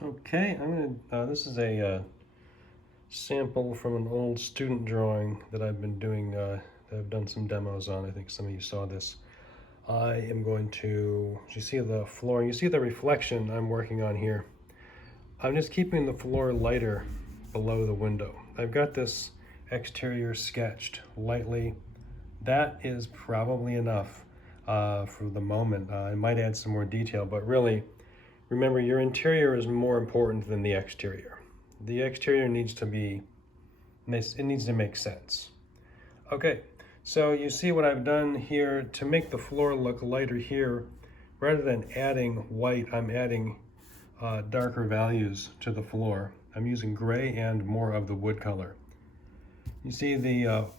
Okay, this is a sample from an old student drawing that I've been doing, that I've done some demos on. I think some of you saw this. I am going to, you see the flooring, you see the reflection I'm working on here. I'm just keeping the floor lighter below the window. I've got this exterior sketched lightly. That is probably enough for the moment. I might add some more detail, but really, remember, your interior is more important than the exterior. The exterior needs to make sense. Okay, so you see what I've done here to make the floor look lighter here. Rather than adding white, I'm adding darker values to the floor. I'm using gray and more of the wood color. You see the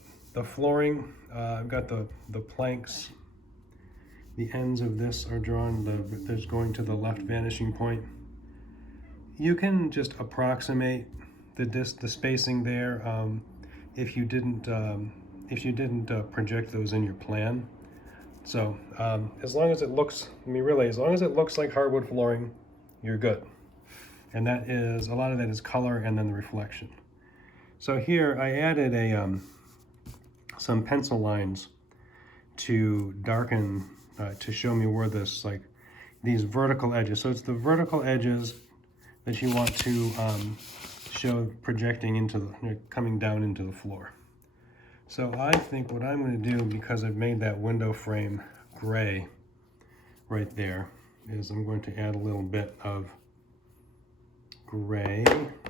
flooring, I've got the planks. The ends of this are drawn, there's going to the left vanishing point. You can just approximate the spacing there if you didn't project those in your plan. So as long as it looks, as long as it looks like hardwood flooring, you're good. And that is, a lot of that is color and then the reflection. So here I added some pencil lines to darken, to show me where this, like these vertical edges. So it's the vertical edges that you want to show projecting into coming down into the floor. So I think what I'm going to do, because I've made that window frame gray right there, is I'm going to add a little bit of gray.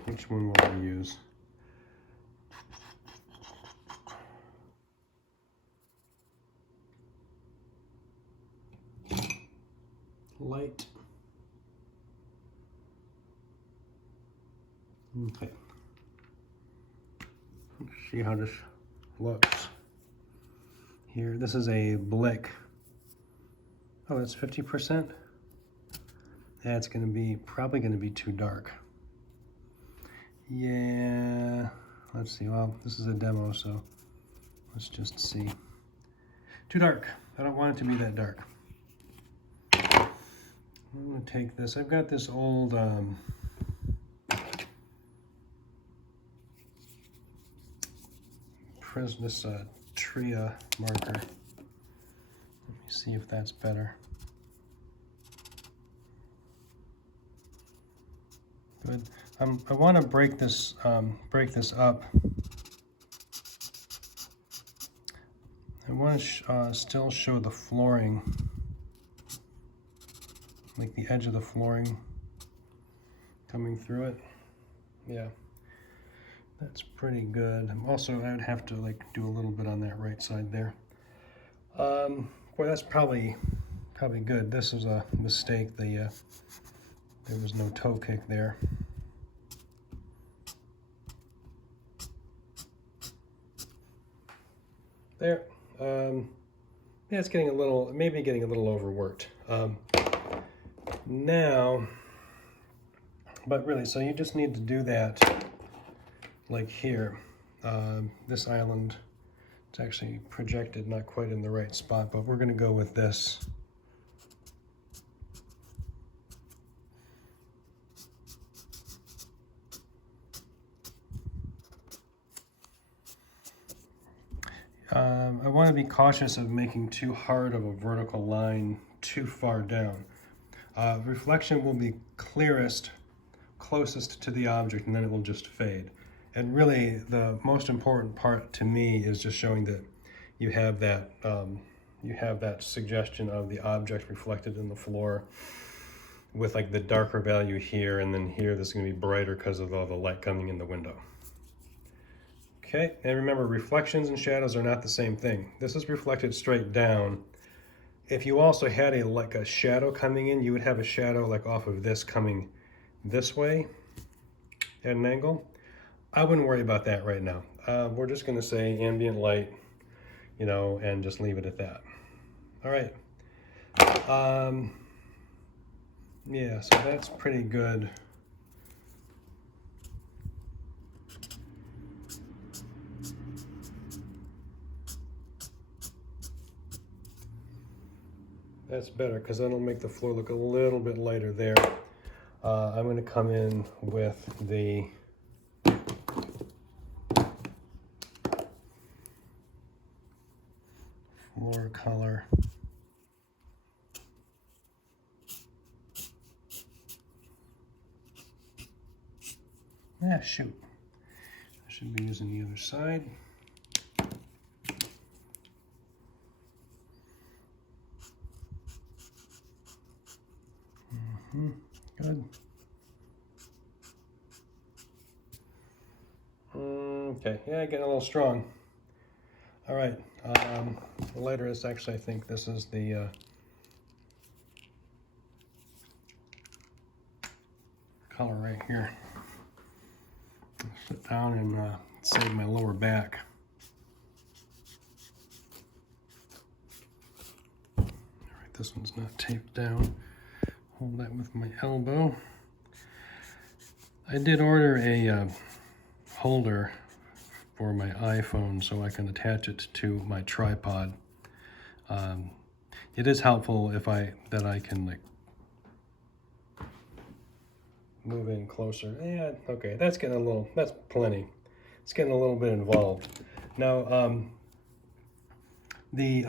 Which one will I use? Light. Okay. Let's see how this looks. Here, this is a Blick. Oh, that's 50%. That's going to be probably going to be too dark. Yeah. Let's see. Well, this is a demo, so let's just see. Too dark. I don't want it to be that dark. I'm going to take this. I've got this old this Tria marker. Let me see if that's better. Good. I want to break this up. I want to still show the flooring, like the edge of the flooring coming through it. Yeah, that's pretty good. Also, I would have to like do a little bit on that right side there. Boy, that's probably good. This was a mistake. There was no toe kick there. There. Yeah, it's getting a little, maybe getting a little overworked. Now, but really, so you just need to do that like here. This island, it's actually projected not quite in the right spot, but we're going to go with this. I want to be cautious of making too hard of a vertical line too far down. Reflection will be clearest, closest to the object, and then it will just fade. And really, the most important part to me is just showing that you have that suggestion of the object reflected in the floor, with like the darker value here, and then here this is going to be brighter because of all the light coming in the window. Okay, and remember, reflections and shadows are not the same thing. This is reflected straight down. If you also had like a shadow coming in, you would have a shadow like off of this coming this way at an angle. I wouldn't worry about that right now. We're just going to say ambient light, and just leave it at that. All right. Yeah, so that's pretty good. That's better, because that'll make the floor look a little bit lighter there. I'm going to come in with the floor color. Shoot. I should be using the other side. Good. Okay, yeah, getting a little strong. All right, the lighter is actually, I think this is the color right here. I'll sit down and save my lower back. All right, this one's not taped down. Hold that with my elbow. I did order a holder for my iPhone so I can attach it to my tripod. It is helpful that I can like move in closer. Yeah, okay, that's plenty. It's getting a little bit involved. Now, the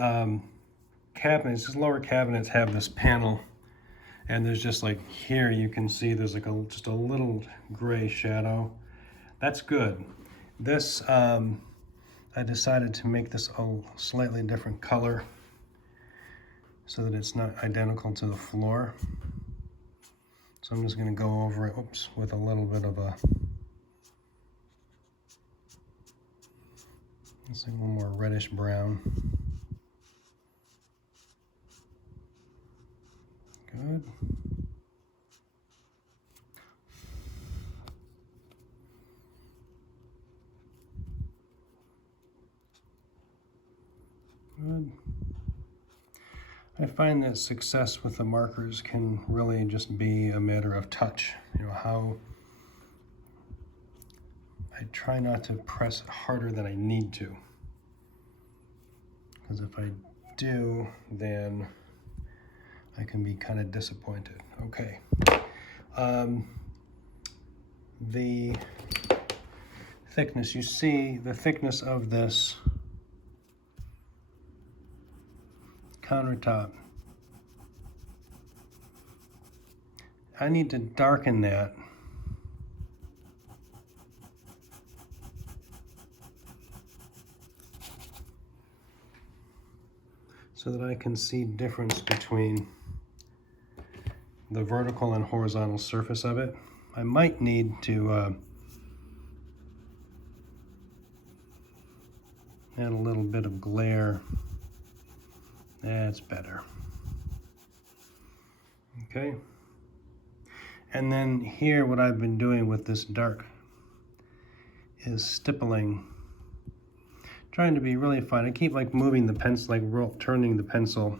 cabinets, these lower cabinets have this panel, and there's just like here you can see there's like just a little gray shadow. That's good. This, I decided to make this a slightly different color so that it's not identical to the floor. So I'm just going to go over it, with a little bit of a, let's say, one more reddish brown. Good. Good. I find that success with the markers can really just be a matter of touch. You know, how I try not to press harder than I need to. Because if I do, then I can be kind of disappointed. Okay. The thickness, you see the thickness of this countertop. I need to darken that so that I can see difference between the vertical and horizontal surface of it. I might need to add a little bit of glare. That's better. Okay. And then here, what I've been doing with this dark is stippling, trying to be really fine. I keep like moving the pencil, like turning the pencil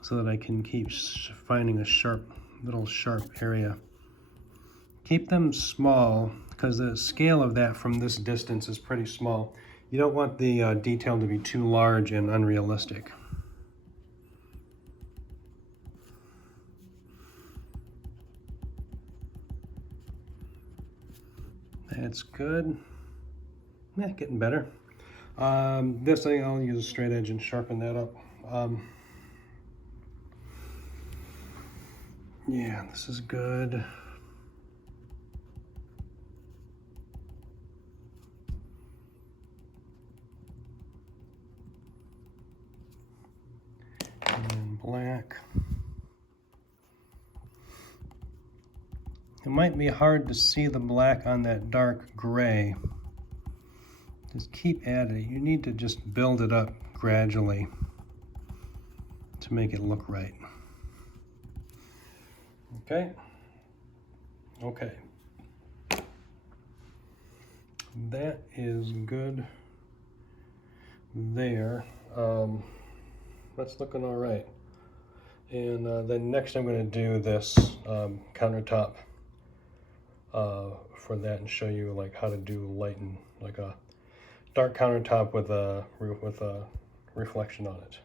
so that I can keep finding a little sharp area. Keep them small because the scale of that from this distance is pretty small. You don't want the detail to be too large and unrealistic. That's good. Yeah, getting better. This thing, I'll use a straight edge and sharpen that up. Yeah, this is good. And then black. It might be hard to see the black on that dark gray. Just keep adding. You need to just build it up gradually to make it look right. Okay. Okay. That is good there. That's looking all right. And then next I'm going to do this countertop for that and show you like how to do light and like a dark countertop with a reflection on it.